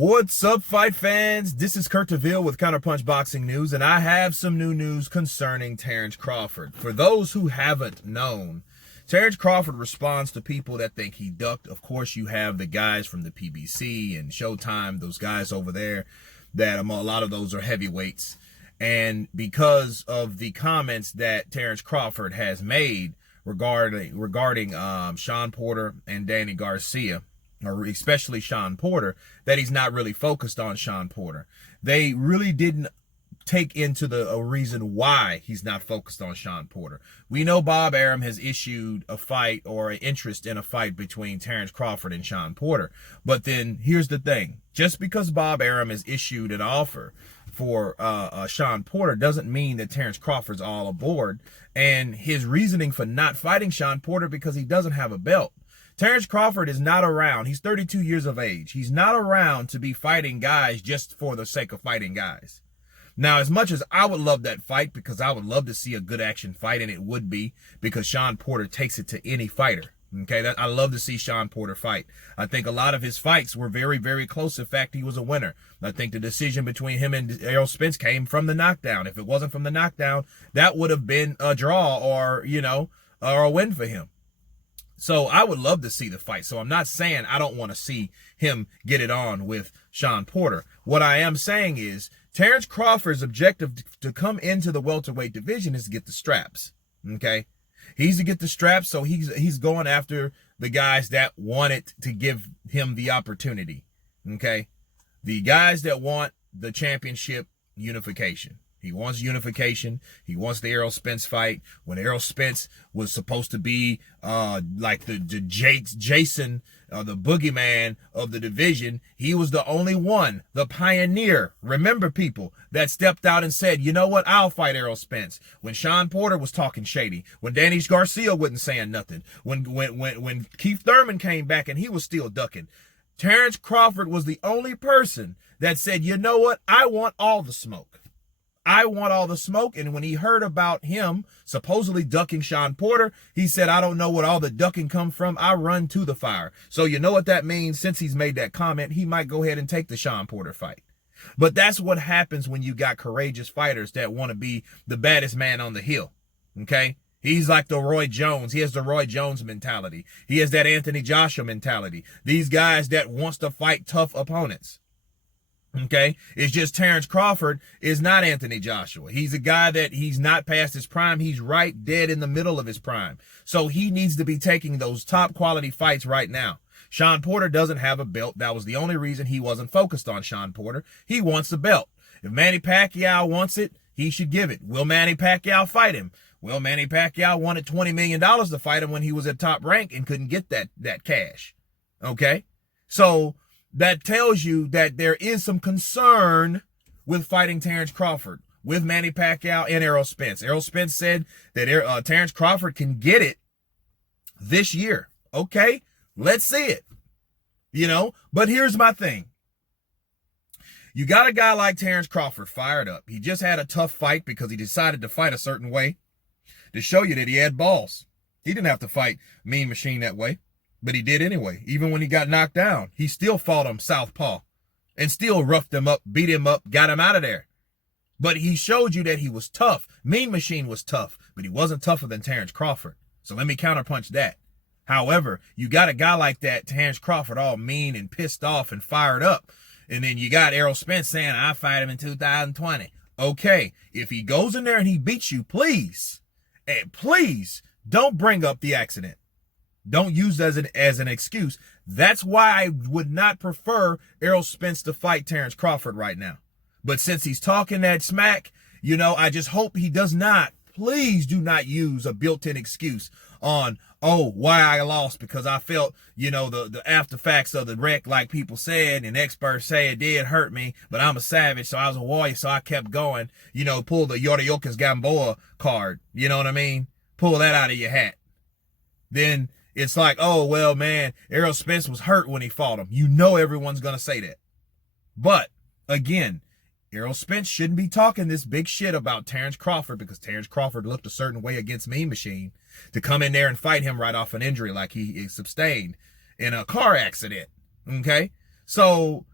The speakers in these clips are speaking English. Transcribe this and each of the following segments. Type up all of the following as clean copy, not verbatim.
What's up, fight fans? This is Kurt DeVille with Counterpunch Boxing News, and I have some new news concerning Terence Crawford. For those who haven't known, Terence Crawford responds to people that think he ducked. Of course, you have the guys from the PBC and Showtime, those guys over there, that a lot of those are heavyweights. And because of the comments that Terence Crawford has made regarding Shawn Porter and Danny Garcia, or especially Shawn Porter, that he's not really focused on Shawn Porter. They really didn't take into a reason why he's not focused on Shawn Porter. We know Bob Arum has issued a fight or an interest in a fight between Terence Crawford and Shawn Porter. But then here's the thing. Just because Bob Arum has issued an offer for Shawn Porter doesn't mean that Terence Crawford's all aboard. And his reasoning for not fighting Shawn Porter because he doesn't have a belt. Terence Crawford is not around. He's 32 years of age. He's not around to be fighting guys just for the sake of fighting guys. Now, as much as I would love that fight, because I would love to see a good action fight, and it would be because Shawn Porter takes it to any fighter. Okay, I love to see Shawn Porter fight. I think a lot of his fights were very, very close. In fact, he was a winner. I think the decision between him and Errol Spence came from the knockdown. If it wasn't from the knockdown, that would have been a draw or, or a win for him. So I would love to see the fight. So I'm not saying I don't want to see him get it on with Shawn Porter. What I am saying is Terence Crawford's objective to come into the welterweight division is to get the straps. Okay? He's to get the straps, so he's going after the guys that wanted to give him the opportunity. Okay? The guys that want the championship unification. He wants unification. He wants the Errol Spence fight. When Errol Spence was supposed to be like the Jason, the boogeyman of the division, he was the only one, the pioneer. Remember, people, that stepped out and said, you know what, I'll fight Errol Spence. When Shawn Porter was talking shady, when Danny Garcia wasn't saying nothing, when Keith Thurman came back and he was still ducking, Terence Crawford was the only person that said, you know what, I want all the smoke. I want all the smoke. And when he heard about him supposedly ducking Shawn Porter, he said, I don't know what all the ducking come from. I run to the fire. So you know what that means? Since he's made that comment, he might go ahead and take the Shawn Porter fight. But that's what happens when you got courageous fighters that want to be the baddest man on the hill. Okay? He's like the Roy Jones. He has the Roy Jones mentality. He has that Anthony Joshua mentality. These guys that wants to fight tough opponents. Okay, it's just Terence Crawford is not Anthony Joshua. He's a guy that he's not past his prime. He's right dead in the middle of his prime. So he needs to be taking those top quality fights right now. Shawn Porter doesn't have a belt. That was the only reason he wasn't focused on Shawn Porter. He wants the belt. If Manny Pacquiao wants it, he should give it. Will Manny Pacquiao fight him? Well, Manny Pacquiao wanted $20 million to fight him when he was at top rank and couldn't get that cash. Okay, so that tells you that there is some concern with fighting Terence Crawford, with Manny Pacquiao and Errol Spence. Errol Spence said that Terence Crawford can get it this year. Okay, let's see it. But here's my thing. You got a guy like Terence Crawford fired up. He just had a tough fight because he decided to fight a certain way to show you that he had balls. He didn't have to fight Mean Machine that way. But he did anyway. Even when he got knocked down, he still fought him southpaw and still roughed him up, beat him up, got him out of there. But he showed you that he was tough. Mean Machine was tough, but he wasn't tougher than Terence Crawford. So let me counterpunch that. However, you got a guy like that, Terence Crawford, all mean and pissed off and fired up. And then you got Errol Spence saying, I fight him in 2020. Okay, if he goes in there and he beats you, please don't bring up the accident. Don't use that as an excuse. That's why I would not prefer Errol Spence to fight Terence Crawford right now. But since he's talking that smack, I just hope he does not. Please do not use a built-in excuse on, why I lost because I felt, the after facts of the wreck, like people said, and experts say it did hurt me, but I'm a savage, so I was a warrior, so I kept going. Pull the Yoriokas Gamboa card. You know what I mean? Pull that out of your hat. Then it's like, oh, well, man, Errol Spence was hurt when he fought him. Everyone's going to say that. But, again, Errol Spence shouldn't be talking this big shit about Terence Crawford because Terence Crawford looked a certain way against Mean Machine to come in there and fight him right off an injury like he sustained in a car accident. Okay? So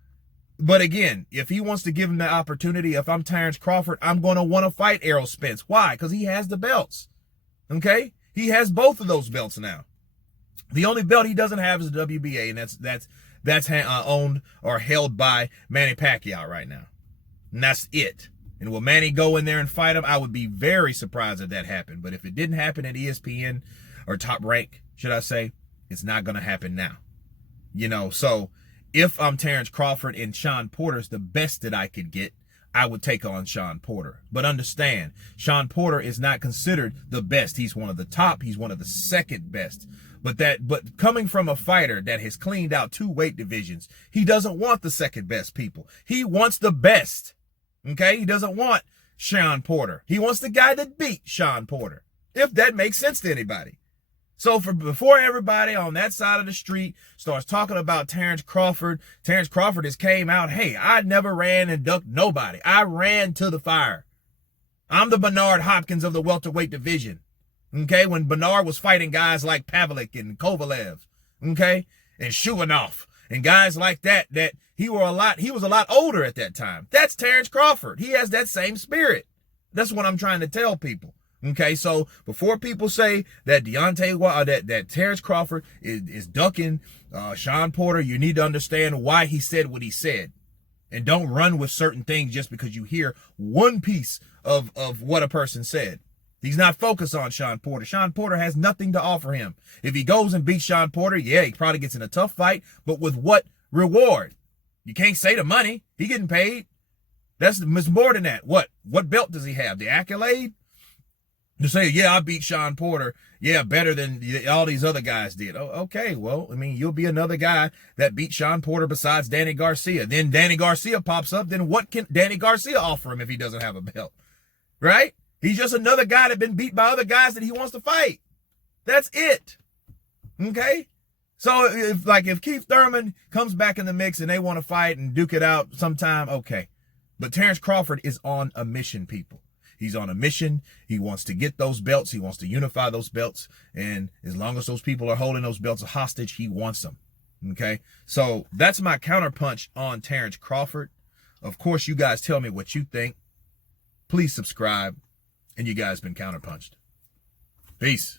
But again, if he wants to give him the opportunity, if I'm Terrence Crawford, I'm going to want to fight Errol Spence. Why? Because he has the belts. Okay? He has both of those belts now. The only belt he doesn't have is the WBA, and that's owned or held by Manny Pacquiao right now. And that's it. And will Manny go in there and fight him? I would be very surprised if that happened. But if it didn't happen at ESPN, or Top Rank, should I say, it's not going to happen now. You know, so if I'm Terrence Crawford and Shawn Porter's the best that I could get, I would take on Shawn Porter. But understand, Shawn Porter is not considered the best. He's one of the top. He's one of the second best. But coming from a fighter that has cleaned out 2 weight divisions, he doesn't want the second best people. He wants the best. Okay? He doesn't want Shawn Porter. He wants the guy that beat Shawn Porter. If that makes sense to anybody. So before everybody on that side of the street starts talking about Terrence Crawford has came out, hey, I never ran and ducked nobody. I ran to the fire. I'm the Bernard Hopkins of the welterweight division. Okay, when Bernard was fighting guys like Pavlik and Kovalev, okay, and Shuvanov, and guys like that he was a lot older at that time. That's Terrence Crawford. He has that same spirit. That's what I'm trying to tell people. Okay, so before people say that that Terrence Crawford is ducking Shawn Porter, you need to understand why he said what he said. And don't run with certain things just because you hear one piece of what a person said. He's not focused on Shawn Porter. Shawn Porter has nothing to offer him. If he goes and beats Shawn Porter, yeah, he probably gets in a tough fight, but with what reward? You can't say the money. He getting paid. That's more than that. What belt does he have? The accolade? To say, yeah, I beat Shawn Porter, yeah, better than all these other guys did. Oh, okay, well, I mean, you'll be another guy that beat Shawn Porter besides Danny Garcia. Then Danny Garcia pops up, then what can Danny Garcia offer him if he doesn't have a belt? Right? He's just another guy that been beat by other guys that he wants to fight. That's it. Okay? So if Keith Thurman comes back in the mix and they want to fight and duke it out sometime, okay. But Terrence Crawford is on a mission, people. He's on a mission. He wants to get those belts. He wants to unify those belts. And as long as those people are holding those belts hostage, he wants them. Okay? So that's my counterpunch on Terrence Crawford. Of course, you guys tell me what you think. Please subscribe. And you guys been counterpunched. Peace.